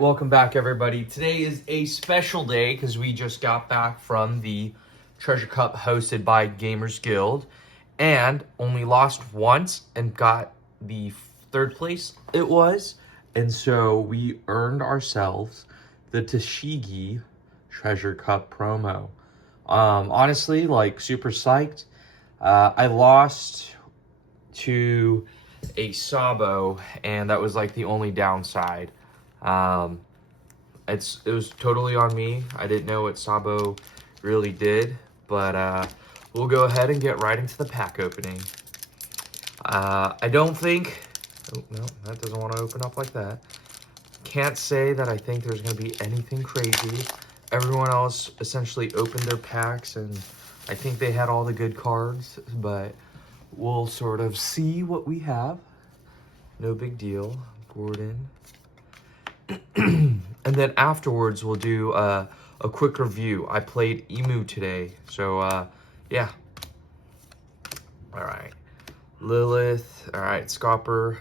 welcome back everybody. Today is a special day because we just got back from the Treasure Cup hosted by Gamers Guild and only lost once and got the third place it was. And so we earned ourselves the Tashigi Treasure Cup promo. Honestly, like super psyched. I lost to a Sabo and that was like the only downside. It was totally on me. I didn't know what Sabo really did, but we'll go ahead and get right into the pack opening. I don't think, oh no, that doesn't want to open up like that. Can't say that I think there's going to be anything crazy. Everyone else essentially opened their packs and I think they had all the good cards, but we'll sort of see what we have. No big deal. Gordon. And then afterwards, we'll do a quick review. I played Imu today, so yeah. All right. Lilith. All right. Scopper.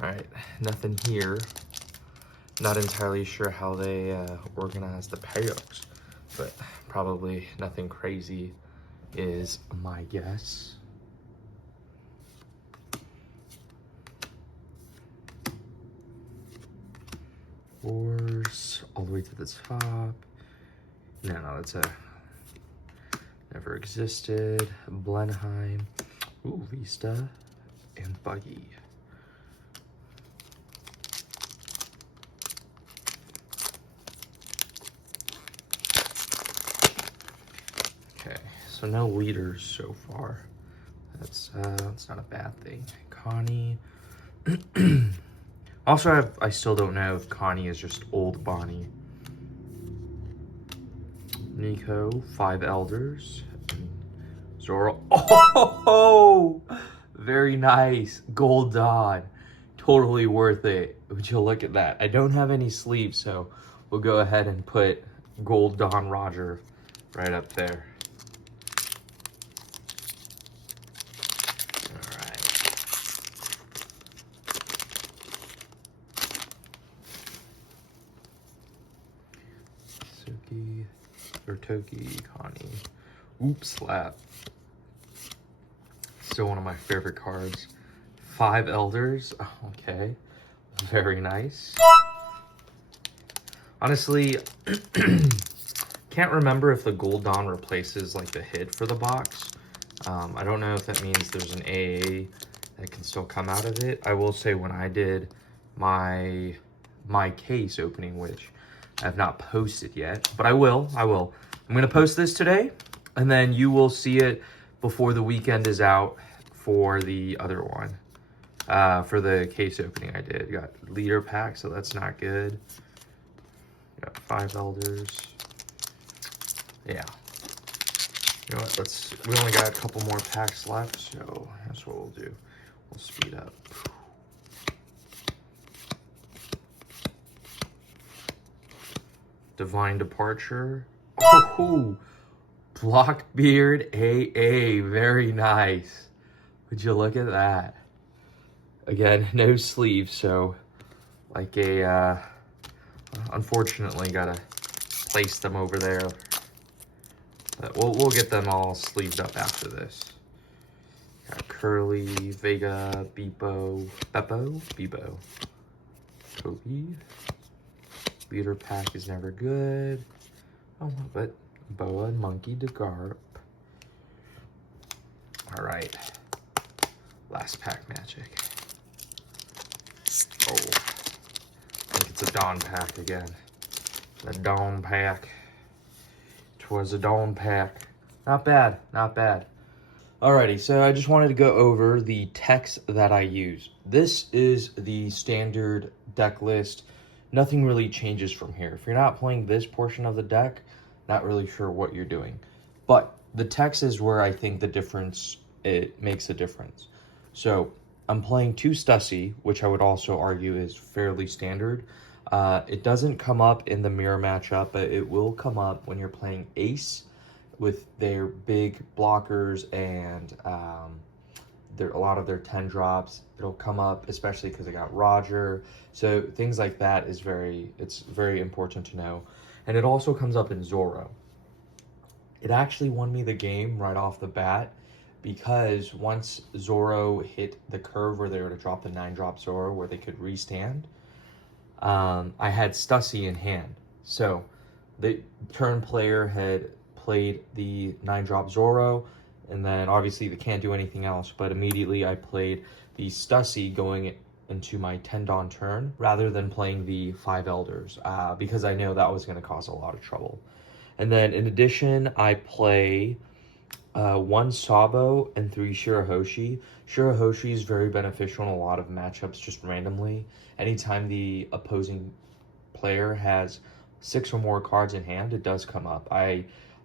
All right. Nothing here. Not entirely sure how they organize the packs, but probably nothing crazy is my guess. Wars all the way to the top. No, that's a never existed. Blenheim. Ooh, Vista and Buggy. Okay, so no leaders so far. That's not a bad thing. Connie. Also, I still don't know if Connie is just old Bonnie. Nico, 5 Elders. Zoro. Oh, very nice. Gold Dawn. Totally worth it. Would you look at that? I don't have any sleeves, so we'll go ahead and put Gold Dawn Roger right up there. Or Toki, Connie. Oops, slap. Still one of my favorite cards. 5 Elders. Oh, okay. Very nice. Honestly, can't remember if the Gold Dawn replaces like the hit for the box. I don't know if that means there's an AA that can still come out of it. I will say when I did my case opening, which I have not posted yet, but I will. I'm going to post this today, and then you will see it before the weekend is out for the other one. For the case opening I did. Got leader pack, so that's not good. Got 5 Elders. Yeah. You know what, we only got a couple more packs left, so that's what we'll do. We'll speed up. Divine Departure. Oh, Blockbeard AA. Very nice. Would you look at that? Again, no sleeves, so like unfortunately gotta place them over there. But we'll get them all sleeved up after this. Got Curly, Vega, Beppo, Kobe. Leader pack is never good. Oh, but Boa and Monkey DeGarp. All right. Last pack magic. Oh, I think it's a Dawn pack again. The Dawn pack. Was a Dawn pack. Not bad, not bad. Alrighty, so I just wanted to go over the text that I use. This is the standard deck list. Nothing really changes from here. If you're not playing this portion of the deck, not really sure what you're doing. But the text is where I think it makes a difference. So I'm playing 2 Stussy, which I would also argue is fairly standard. It doesn't come up in the mirror matchup, but it will come up when you're playing Ace with their big blockers and a lot of their 10 drops. It'll come up, especially because I got Roger. So things like that it's very important to know. And it also comes up in Zoro. It actually won me the game right off the bat because once Zoro hit the curve where they were to drop the 9-drop Zoro where they could restand, I had Stussy in hand. So the turn player had played the 9-drop Zoro, and then obviously they can't do anything else, but immediately I played the Stussy going into my 10 Dawn turn rather than playing the 5 Elders because I know that was going to cause a lot of trouble. And then in addition, I play 1 Sabo and 3 Shirahoshi. Shirahoshi is very beneficial in a lot of matchups just randomly. Anytime the opposing player has 6 or more cards in hand, it does come up.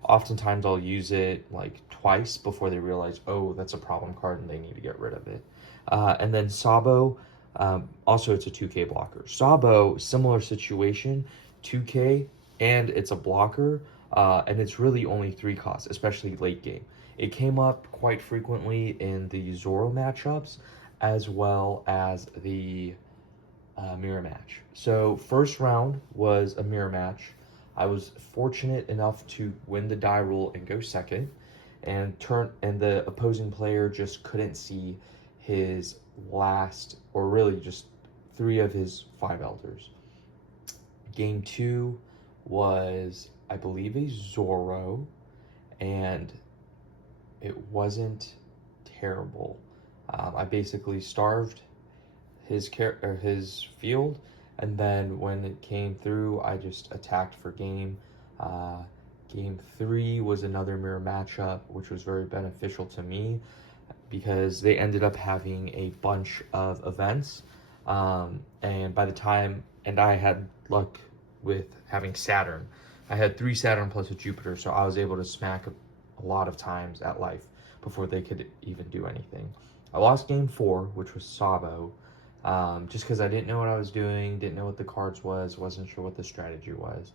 Oftentimes I'll use it like twice before they realize, oh, that's a problem card and they need to get rid of it. And then Sabo, also it's a 2K blocker. Sabo, similar situation, 2K, and it's a blocker, and it's really only 3 costs, especially late game. It came up quite frequently in the Zoro matchups, as well as the mirror match. So first round was a mirror match. I was fortunate enough to win the die roll and go second, and the opposing player just couldn't see his last, or really just 3 of his 5 elders. Game 2 was, I believe, a Zoro, and it wasn't terrible. I basically starved his field, and then when it came through, I just attacked for game. Game 3 was another mirror matchup, which was very beneficial to me because they ended up having a bunch of events, and by the time, and I had luck with having Saturn. I had 3 Saturn plus a Jupiter, so I was able to smack a lot of times at life before they could even do anything. I lost game 4, which was Sabo, just because I didn't know what I was doing, didn't know what the cards wasn't sure what the strategy was.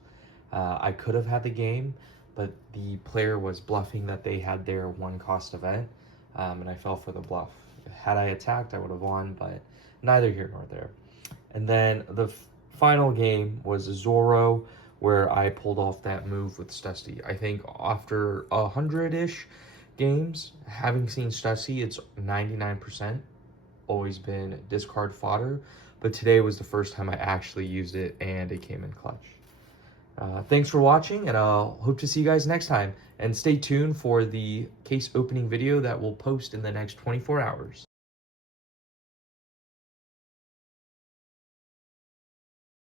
I could have had the game, but the player was bluffing that they had their 1-cost event, and I fell for the bluff. Had I attacked, I would have won, but neither here nor there. And then the final game was Zoro, where I pulled off that move with Stussy. I think after 100-ish games, having seen Stussy, it's 99% always been discard fodder, but today was the first time I actually used it, and it came in clutch. Thanks for watching, and I'll hope to see you guys next time. And stay tuned for the case opening video that we'll post in the next 24 hours.